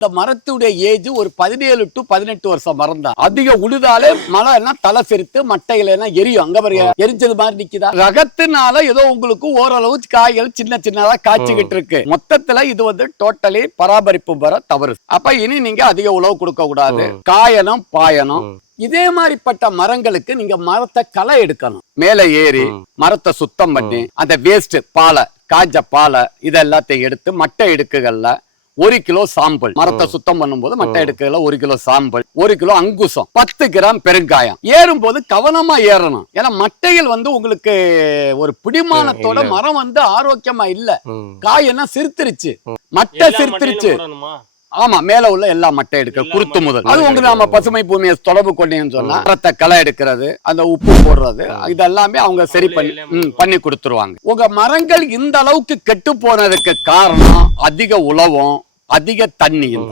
இந்த மரத்துடைய ஏஜ் ஒரு பதினேழு டு பதினெட்டு வருஷம் மரம் தான் அதிக உழுதாலே மழைன்னா தலை செருத்து மட்டையில எல்லாம் எரியும். அங்க பாருங்க எரிஞ்சது மாதிரி நிக்குதா? ரகத்தினால ஏதோ உங்களுக்கு ஓரளவு காய்கள் சின்ன சின்னதா காய்ச்சிக்கிட்டு இருக்கு. மொத்தத்துல இது வந்து டோட்டலி பராமரிப்பு பெற தவறு. அப்ப இனி நீங்க அதிக உழவு கொடுக்க கூடாது. காயணும் பாயணும். இதே மாதிரிப்பட்ட மரங்களுக்கு நீங்க மரத்தை களை எடுக்கணும். மேல ஏறி மரத்தை சுத்தம் பண்ணி அந்த வேஸ்ட் பாலை காய்ச்ச பாலை இதெல்லாத்தையும் எடுத்து மட்டை எடுக்குகள்ல ஒரு கிலோ சாம்பல். மரத்தை சுத்தம் பண்ணும்போது மட்டை எடுக்கல ஒரு கிலோ சாம்பல் ஒரு கிலோ அங்குசம் பத்து கிராம் பெருங்காயம். ஏறும்போது கவனமா ஏறணும். ஏன்னா மட்டைகள் வந்து உங்களுக்கு ஒரு பிடிமானத்தோட. மரம் வந்து ஆரோக்கியமா இல்ல. காய் என்ன சிரித்துருச்சு மட்டை சிரித்துருச்சு? ஆமா மேல உள்ள எல்லா மட்டை எடுக்க குருத்து முதல். அது உங்களுக்கு நாம பசுமை பூமியை தொடர்பு கொண்டீங்கன்னு சொன்னா மரத்தை களை எடுக்கிறது அந்த உப்பு போடுறது இதெல்லாமே அவங்க சரி பண்ணி பண்ணி கொடுத்துருவாங்க. உங்க மரங்கள் இந்த அளவுக்கு கெட்டு போனதுக்கு காரணம் அதிக உழவும் அதிக தண்ணியும்